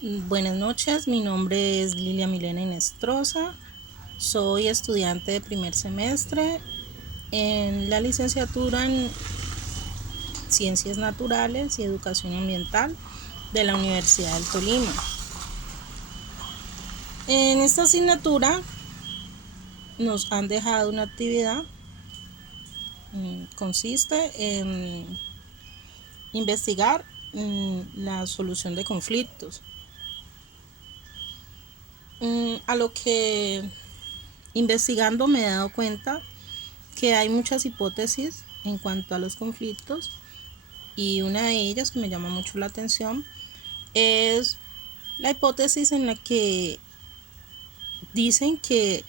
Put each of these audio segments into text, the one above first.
Buenas noches, mi nombre es Lilia Milena Inestrosa, soy estudiante de primer semestre en la licenciatura en Ciencias Naturales y Educación Ambiental de la Universidad del Tolima. En esta asignatura nos han dejado una actividad, consiste en investigar la solución de conflictos. A lo que investigando me he dado cuenta que hay muchas hipótesis en cuanto a los conflictos y una de ellas que me llama mucho la atención es la hipótesis en la que dicen que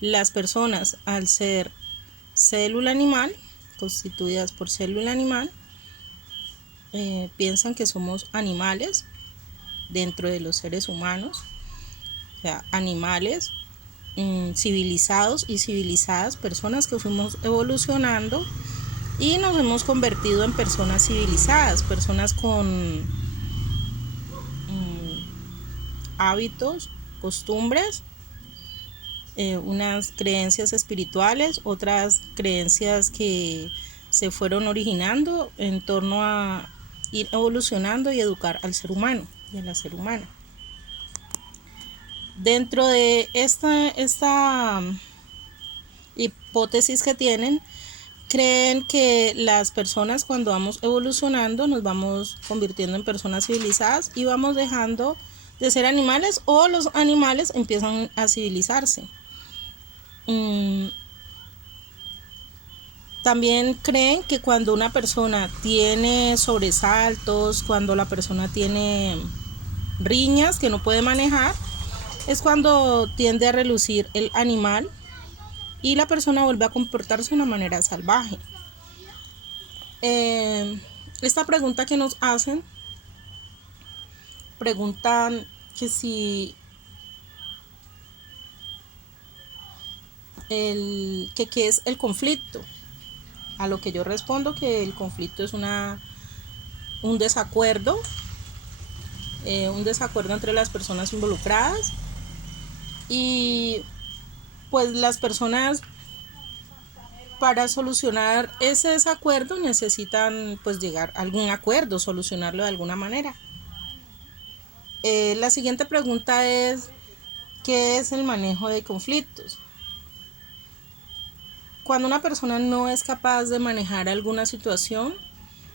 las personas, al ser célula animal, constituidas por célula animal, piensan que somos animales dentro de los seres humanos, o sea, animales civilizados y civilizadas, personas que fuimos evolucionando y nos hemos convertido en personas civilizadas, personas con hábitos, costumbres, unas creencias espirituales, otras creencias que se fueron originando en torno a ir evolucionando y educar al ser humano y a la ser humana. Dentro de esta hipótesis que tienen, creen que las personas cuando vamos evolucionando nos vamos convirtiendo en personas civilizadas y vamos dejando de ser animales o los animales empiezan a civilizarse. También creen que cuando una persona tiene sobresaltos, cuando la persona tiene riñas que no puede manejar, es cuando tiende a relucir el animal y la persona vuelve a comportarse de una manera salvaje. Esta pregunta que nos hacen, preguntan que si que qué es el conflicto, a lo que yo respondo que el conflicto es un desacuerdo, entre las personas involucradas y pues las personas para solucionar ese desacuerdo necesitan pues llegar a algún acuerdo, solucionarlo de alguna manera. La siguiente pregunta es, ¿qué es el manejo de conflictos? Cuando una persona no es capaz de manejar alguna situación,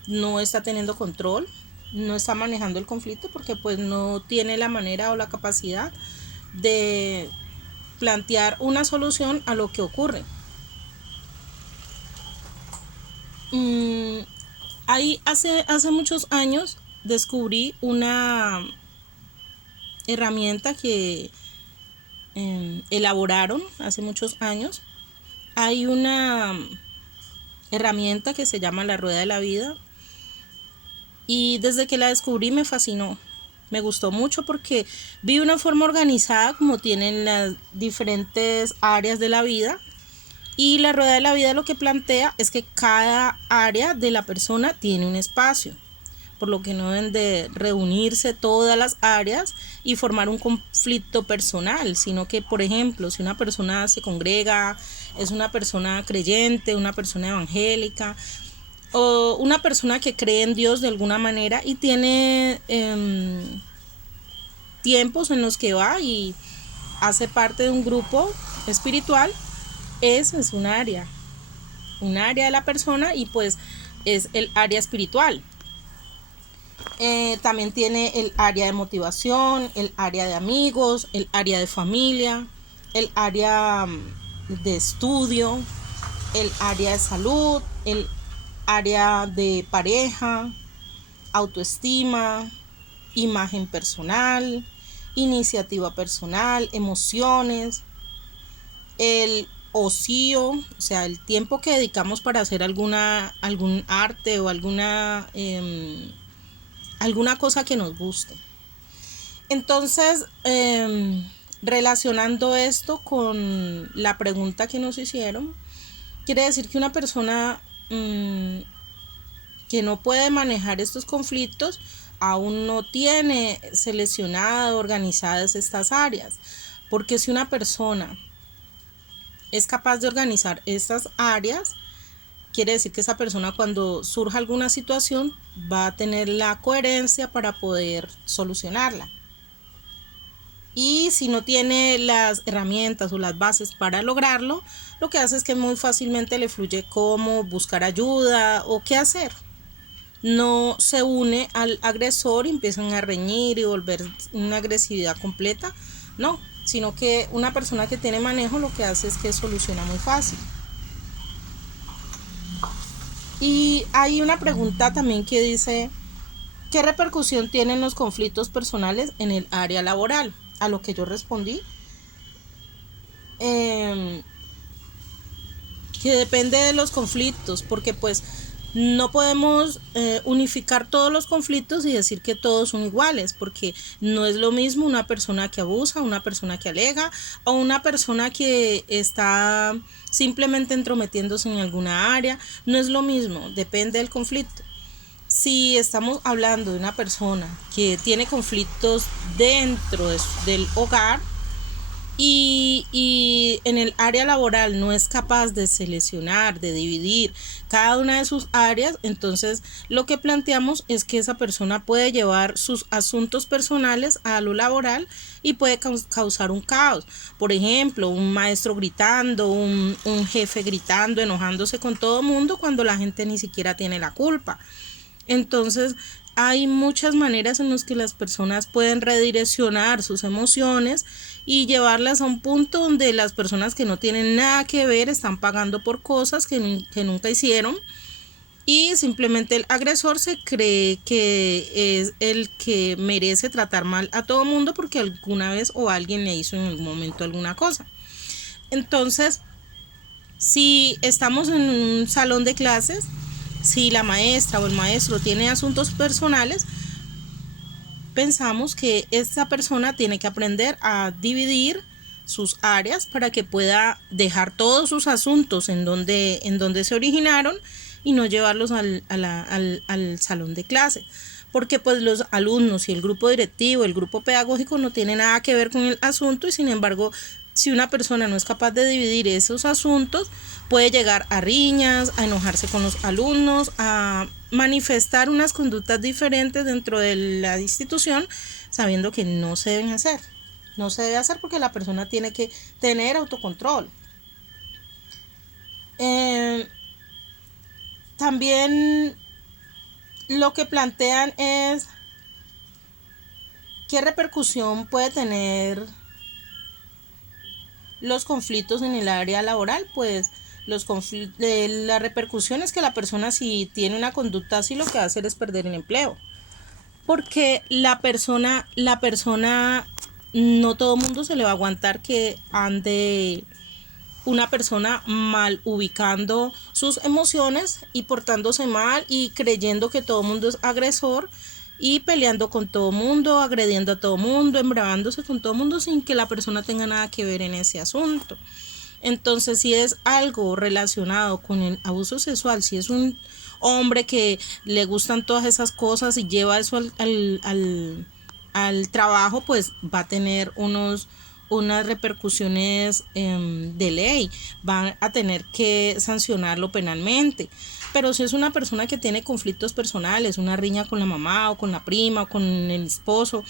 no está teniendo control, no está manejando el conflicto porque pues no tiene la manera o la capacidad de plantear una solución a lo que ocurre. Ahí hace muchos años descubrí una herramienta que elaboraron hace muchos años. Hay una herramienta que se llama la rueda de la vida y desde que la descubrí me fascinó. Me gustó mucho porque vi una forma organizada como tienen las diferentes áreas de la vida y la rueda de la vida lo que plantea es que cada área de la persona tiene un espacio, por lo que no deben de reunirse todas las áreas y formar un conflicto personal, sino que, por ejemplo, si una persona se congrega, es una persona creyente, una persona evangélica, o una persona que cree en Dios de alguna manera y tiene tiempos en los que va y hace parte de un grupo espiritual, esa es un área de la persona y pues es el área espiritual. También tiene el área de motivación, el área de amigos, el área de familia, el área de estudio, el área de salud, el área de pareja, autoestima, imagen personal, iniciativa personal, emociones, el ocio, o sea, el tiempo que dedicamos para hacer algún arte o alguna cosa que nos guste. Entonces, relacionando esto con la pregunta que nos hicieron, quiere decir que una persona que no puede manejar estos conflictos aún no tiene seleccionado, organizadas estas áreas. Porque si una persona es capaz de organizar estas áreas, quiere decir que esa persona, cuando surja alguna situación, va a tener la coherencia para poder solucionarla. Y si no tiene las herramientas o las bases para lograrlo, lo que hace es que muy fácilmente le fluye cómo buscar ayuda o qué hacer. No se une al agresor y empiezan a reñir y volver una agresividad completa, no, sino que una persona que tiene manejo lo que hace es que soluciona muy fácil. Y hay una pregunta también que dice, ¿qué repercusión tienen los conflictos personales en el área laboral? A lo que yo respondí, que depende de los conflictos, porque pues no podemos unificar todos los conflictos y decir que todos son iguales, porque no es lo mismo una persona que abusa, una persona que alega o una persona que está simplemente entrometiéndose en alguna área. No es lo mismo, depende del conflicto. Si estamos hablando de una persona que tiene conflictos dentro del hogar y en el área laboral no es capaz de seleccionar, de dividir cada una de sus áreas, entonces lo que planteamos es que esa persona puede llevar sus asuntos personales a lo laboral y puede causar un caos. Por ejemplo, un maestro gritando, un jefe gritando, enojándose con todo el mundo cuando la gente ni siquiera tiene la culpa. Entonces, hay muchas maneras en las que las personas pueden redireccionar sus emociones y llevarlas a un punto donde las personas que no tienen nada que ver están pagando por cosas que nunca hicieron, y simplemente el agresor se cree que es el que merece tratar mal a todo mundo porque alguna vez o alguien le hizo en algún momento alguna cosa. Entonces, si estamos en un salón de clases, si la maestra o el maestro tiene asuntos personales, pensamos que esta persona tiene que aprender a dividir sus áreas para que pueda dejar todos sus asuntos en donde se originaron y no llevarlos al salón de clase. Porque pues los alumnos y el grupo directivo, el grupo pedagógico no tiene nada que ver con el asunto, y sin embargo, si una persona no es capaz de dividir esos asuntos, puede llegar a riñas, a enojarse con los alumnos, a manifestar unas conductas diferentes dentro de la institución, sabiendo que no se deben hacer. No se debe hacer porque la persona tiene que tener autocontrol. También lo que plantean es qué repercusión puede tener los conflictos en el área laboral. Pues la repercusión es que la persona, si tiene una conducta así, lo que va a hacer es perder el empleo, porque la persona no todo mundo se le va a aguantar que ande una persona mal ubicando sus emociones y portándose mal y creyendo que todo mundo es agresor y peleando con todo mundo, agrediendo a todo mundo, embravándose con todo mundo sin que la persona tenga nada que ver en ese asunto. Entonces, si es algo relacionado con el abuso sexual, si es un hombre que le gustan todas esas cosas y lleva eso al trabajo, pues va a tener unas repercusiones de ley, van a tener que sancionarlo penalmente. Pero si es una persona que tiene conflictos personales, una riña con la mamá o con la prima o con el esposo,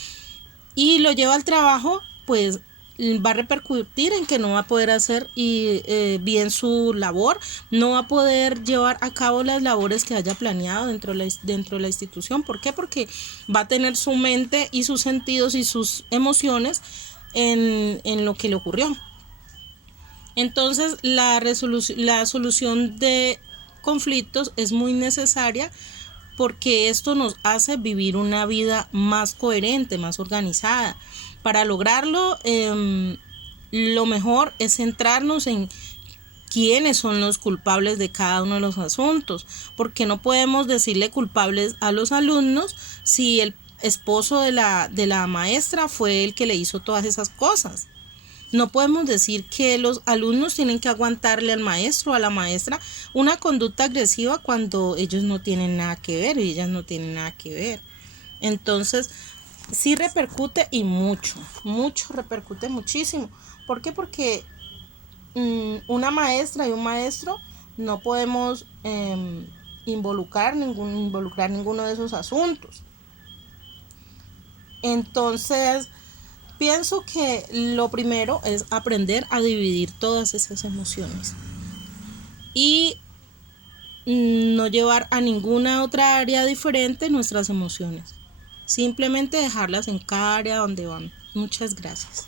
y lo lleva al trabajo, pues va a repercutir en que no va a poder hacer bien su labor, no va a poder llevar a cabo las labores que haya planeado dentro de la institución. ¿Por qué? Porque va a tener su mente y sus sentidos y sus emociones en lo que le ocurrió. Entonces, la solución de conflictos es muy necesaria, porque esto nos hace vivir una vida más coherente, más organizada. Para lograrlo, lo mejor es centrarnos en quiénes son los culpables de cada uno de los asuntos, porque no podemos decirle culpables a los alumnos si el esposo de la maestra fue el que le hizo todas esas cosas. No podemos decir que los alumnos tienen que aguantarle al maestro o a la maestra una conducta agresiva cuando ellos no tienen nada que ver y ellas no tienen nada que ver. Entonces, sí repercute y mucho repercute muchísimo. ¿Por qué? Porque una maestra y un maestro no podemos involucrar ninguno de esos asuntos. Entonces, pienso que lo primero es aprender a dividir todas esas emociones y no llevar a ninguna otra área diferente nuestras emociones. Simplemente dejarlas en cada área donde van. Muchas gracias.